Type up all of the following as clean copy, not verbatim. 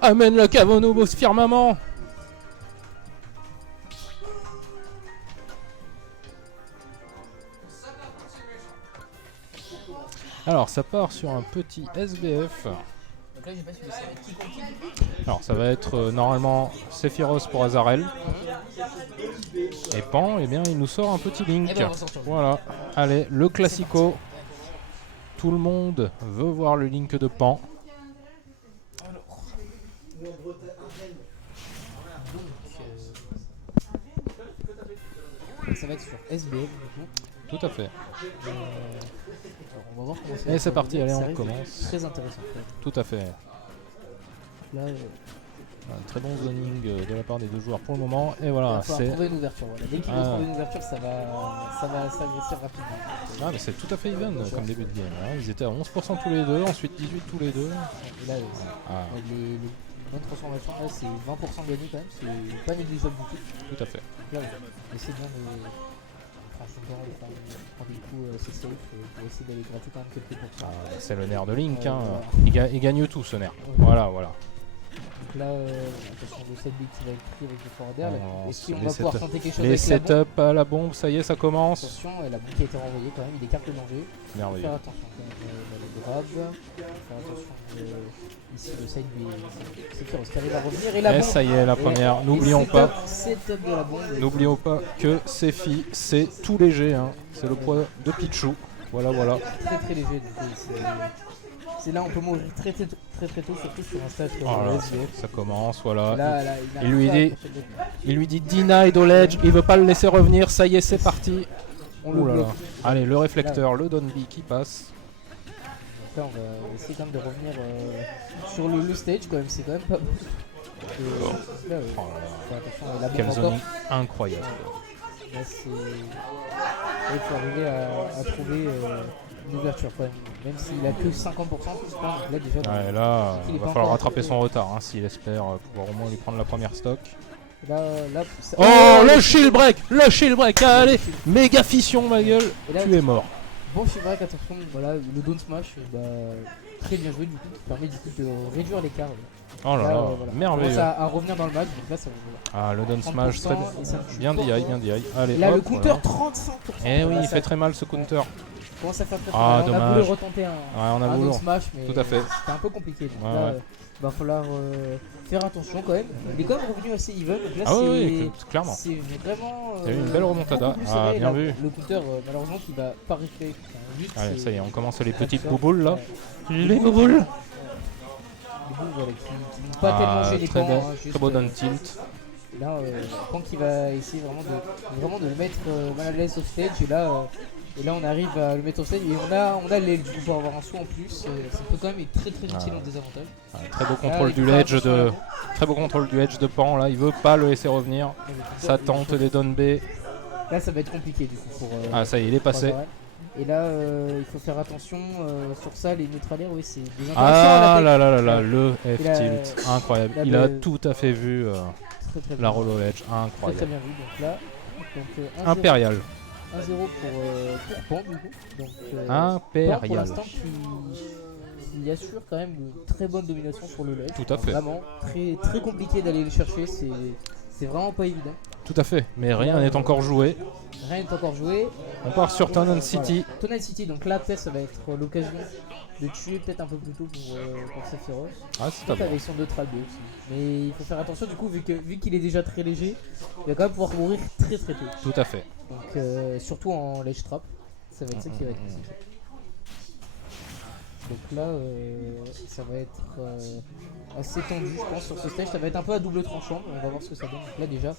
Amène la cave au nouveau firmament. Alors ça part sur un petit SBF. Donc là, j'ai pas suivi ça. Qui continue? Alors ça va être normalement Sephiroth pour Azarel. Et Pan, eh bien il nous sort un petit Link. Eh ben, on va sortir. Voilà, allez, le classico. Tout le monde veut voir le Link de Pan. Donc, ça va être sur SBF du coup. Tout à fait. Alors, on va voir comment ça va. Et c'est parti, allez, Ça on risque commence. d'être très intéressant. Tout à fait. Là, Un très bon zoning de la part des deux joueurs pour le moment. Et voilà, il va c'est... trouver une ouverture. Voilà. Dès qu'il va trouver une ouverture, ça va s'agresser rapidement. Ah mais c'est tout à fait even comme début de game. Hein. Ils étaient à 11% tous les deux, ensuite 18 tous les deux. Et là, Ah, les bonnes transformations, là, c'est 20% de gagné quand même. C'est pas négligeable du tout. tout à fait. Donc là, essayer bien de prendre son temps, prendre des coups c'est safe pour essayer d'aller gratter quand même quelques pourcents. Ah, c'est le nerf de Link. Hein. Voilà. Il gagne tout ce nerf. Voilà, voilà. Donc là, attention, le set B qui va être pris avec le forwarder. On Est-ce qu'on lance va les pouvoir setups. tenter quelque chose Les avec la bombe? setups à la bombe, ça y est, ça commence. Attention, la bombe qui a été renvoyée quand même, il écarte le danger. Merveilleux. Faire attention quand même le grab. Faire attention ici le side B. C'est qui arrive à revenir. Et la Et bombe. ça y est, la première. N'oublions pas. Setup de la bombe. N'oublions pas que Sephi, c'est tout léger. Hein. C'est le poids de Pichou. Voilà, voilà. Très très léger. Donc, c'est là on peut mourir très tôt, surtout sur un stade comme Voilà, SBF. ça commence, voilà. Là, Il lui dit denied au ledge, il veut pas le laisser revenir, ça y est, c'est parti. On Ouh le là là. bloque. Allez, le réflecteur, le Donby qui passe. Donc là, on va essayer quand même de revenir sur le stage quand même, c'est quand même pas bon. Là, ouais. Oh là là. Faut attention, la Quel bombe encore. zoning incroyable. Là, c'est... Là, il faut arriver à trouver une ouverture quand même. Même s'il a que 50%, je crois. Là, déjà, Ouais, là, il il est va pas falloir encore rattraper attrapé. son retard hein, s'il espère pouvoir au moins lui prendre la première stock. là, ça... Oh, le shield break. Le shield break, allez. Méga fission, ma gueule. Et là, Tu es mort. bon, c'est vrai qu'attention, voilà, le down smash, très bien joué du coup, qui permet du coup de réduire l'écart. Oh là là, voilà. On merveilleux. commence à revenir dans le match, donc là ça va. Ah, le down smash, très 30%, et ça me tue bien fort, DI, fort. bien DI. Allez, Et là, hop, le counter voilà. 35%. Eh oui, Là, il ça fait très mal ce counter. commence à faire très Ah, mal. On a dommage. voulu retenter un on a down voulu. smash, mais Tout à fait. c'était un peu compliqué. Donc Ouais, là, ouais. va falloir faire attention quand même. Il est quand même revenu assez even. Donc là, Ah oui, clairement. c'est vraiment. Il y a eu une belle remontada. beaucoup plus Ah, serré. bien Là, vu. Le counter, malheureusement, qui va pas rester. Allez, ça y est, on commence les petites bouboules là. Ouais. Les bouboules. Les boules, voilà, qui n'ont pas tellement gêné très Pan, beau, hein, juste, très beau down tilt. Là, Pan qui va essayer vraiment de le mettre mal à l'aise off stage. Et là, on arrive à le mettre off stage. Et on a l'aile du coup pour avoir un saut en plus. Ça peut quand même être très utile en désavantage. Très beau contrôle il du faut faire ledge attention à la de. bombe. Très beau contrôle du edge de Pan là, il veut pas le laisser revenir. Ça tente des down B. Là, ça va être compliqué du coup pour. Ah ça y est, il est pour passé. Azarel. Et là, il faut faire attention sur ça, les neutralaires, oui, c'est des Ah interactions à là la là là là, tech. le Il a- F-tilt, incroyable. il a Il a le- tout à fait vu Très bien la vu. roll au edge, Très incroyable. bien vu. Donc là, 1-0 Impérial. 1-0 pour Pan du coup. Donc, Pan, pour Impérial. l'instant qui assure quand même une très bonne domination sur le ledge. Tout à fait. Vraiment très, très compliqué d'aller le chercher, c'est vraiment pas évident. Tout à fait, mais rien n'est encore joué. Rien n'est encore joué. On part sur Town City. Voilà. Town City, donc là peut-être ça va être l'occasion de tuer peut-être un peu plus tôt pour Sephiroth. Ah, c'est Peut-être bon. avec son neutral B aussi. Mais il faut faire attention du coup vu qu'il est déjà très léger, il va quand même pouvoir mourir très très tôt. Tout à fait. Donc surtout en ledge trap, ça va être ça qui va être compliqué. Donc là, ça va être assez tendu, je pense, sur ce stage. Ça va être un peu à double tranchant. On va voir ce que ça donne. Donc là, déjà,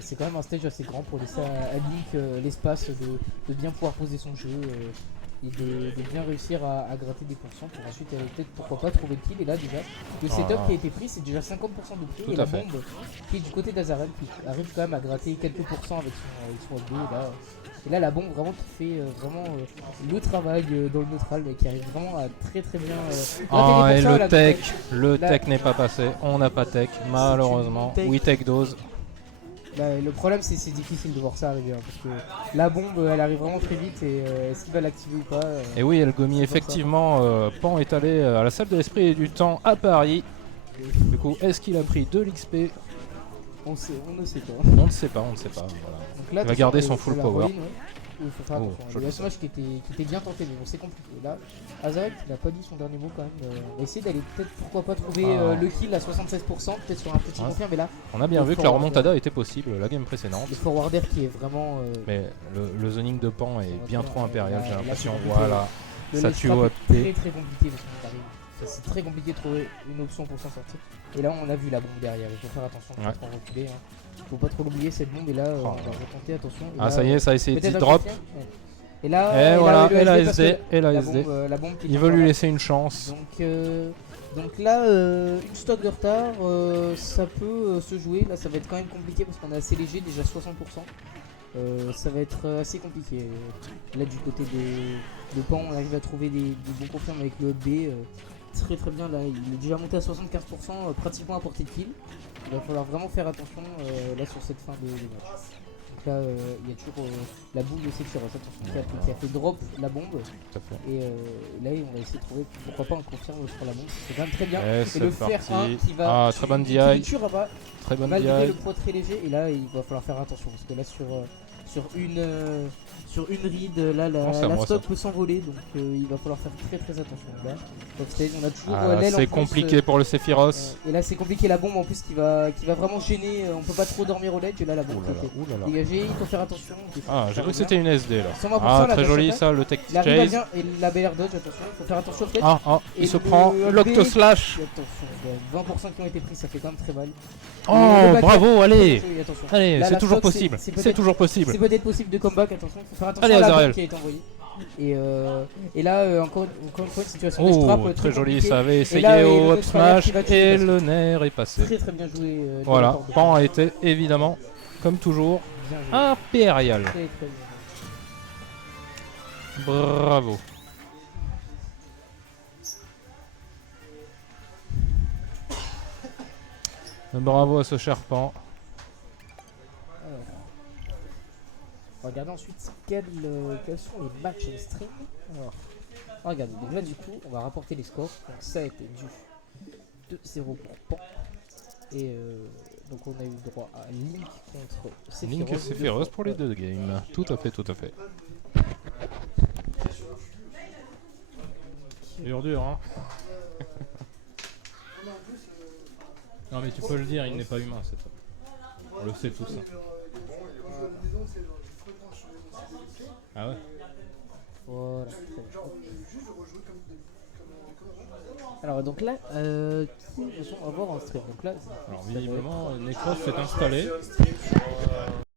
c'est quand même un stage assez grand pour laisser à Link l'espace de bien pouvoir poser son jeu et de bien réussir à gratter des pourcents pour ensuite peut-être pourquoi pas trouver le kill. Et là, déjà, le setup qui a été pris, c'est déjà 50% de prix. Tout Et à la fait. bombe qui est du côté d'Azarel qui arrive quand même à gratter quelques pourcents avec son LB. Et là, la bombe vraiment qui fait le travail dans le neutral et qui arrive vraiment à très très bien Oh, gratter et des pourcents à le la tech, bouteille. le Là- tech n'est pas passé. On n'a pas tech, malheureusement. tech. We take dose. Bah, le problème, c'est difficile de voir ça arriver. Hein, parce que la bombe, elle arrive vraiment très vite. Et est-ce qu'il va l'activer ou pas Et oui, Elgomi, c'est pour effectivement, Pan est allé à la salle de l'esprit et du temps à Paris. Du coup, est-ce qu'il a pris de l'XP? on ne sait pas. On ne sait pas, on ne sait pas. Voilà. Donc là, Il va garder son c'est full la power. Roline, ouais. Il faut faire Oh, attention. Il y joli a ce match qui était bien tenté, mais bon, c'est compliqué. Là, Azarel, il n'a pas dit son dernier mot quand même. On va essayer d'aller peut-être, pourquoi pas, trouver le kill à 76%, peut-être sur un petit Ouais. confirme. Mais là, On a bien le vu que la forward, remontada était possible la game précédente. le forwarder qui est vraiment. Mais le zoning de Pan est bien trop impérial, j'ai là, l'impression. c'est compliqué. Voilà, Le ça left tue trap au est APT. très compliqué parce qu'on arrive. C'est très compliqué de trouver une option pour s'en sortir. Et là, on a vu la bombe derrière. Il faut faire attention, Ouais. faut pas reculer. Hein. Faut pas trop l'oublier cette bombe. Et là, on va retenter, attention. Et Ah, là, ça y est, ça a essayé de peut-être un drop. confirme, ouais. Et là, Et voilà, le et la parce SD, que et la la SD. bombe, la bombe qui est Il veut encore lui là. laisser une chance. Donc là, une stock de retard, ça peut se jouer. Là, ça va être quand même compliqué parce qu'on est assez léger, déjà 60%. Ça va être assez compliqué. Là, du côté de Pan, on arrive à trouver des bons confirmes avec le B. Très bien, là, il est déjà monté à 75%, pratiquement à portée de kill. Il va falloir vraiment faire attention là sur cette fin de match. Donc là, il y a toujours la boule de Sephiroth, attention, qui a fait drop la bombe. Tout à fait. Et là, on va essayer de trouver pourquoi pas un confirme sur la bombe. C'est quand même très bien. Et Et c'est le fer parti. 1 qui va. Ah, très bonne qui DI. le tue là-bas, Très bonne malgré le DI. poids très léger. Et là, il va falloir faire attention parce que là, sur une ride, là, Non, c'est à la moi, stock ça. peut s'envoler. Donc il va falloir faire très attention. Là, offstage, on a toujours Ah, l'aile en c'est plus, compliqué pour le Sephiroth. et là, c'est compliqué. La bombe en plus qui va vraiment gêner. On peut pas trop dormir au ledge. Et là, la bombe Ouh là là, qui ouh là là. est dégagée. Il faut faire attention. Ah, j'ai cru que c'était une SD là. 120%, Ah, la très dash joli attack. ça, le tech La ride elle chase. vient et la BR dodge, attention. Faut faire attention au fait. Ah, il Et se le prend B, l'octoslash. Attention, 20% qui ont été pris, ça fait quand même très mal. Oh, Et le back bravo, air, allez. attention. Allez, Là, c'est la toujours stock, possible. c'est C'est peut-être- toujours possible. C'est peut-être possible de comeback, attention. Faut faire attention Allez, à la Azarel. bombe qui a été envoyée. Et là, encore une fois, une situation de strap Oh, très joli, compliquée. ça avait essayé là, et au le up neutre arrière smash qui va tuer et parce le nerf est passé. Très bien joué. De la Voilà, part de Pan a été évidemment, comme toujours, Bien joué. impérial. Très bien. Bravo. Bravo à ce cher Pan. Alors, on va regarder ensuite quels sont les matchs en stream. Alors, regardez, donc là du coup, on va rapporter les scores. Donc ça a été du 2-0 pour Pan. Et donc on a eu droit à Link contre Sephiroth. Link et Sephiroth pour les deux games. Tout à fait, tout à fait. Dur, hein. Non mais tu peux le dire, il n'est pas humain cet homme. On le sait tous. Ah ouais. Voilà. Alors donc là, qui sont à voir en stream. Donc là, Alors visiblement, Necros s'est installé.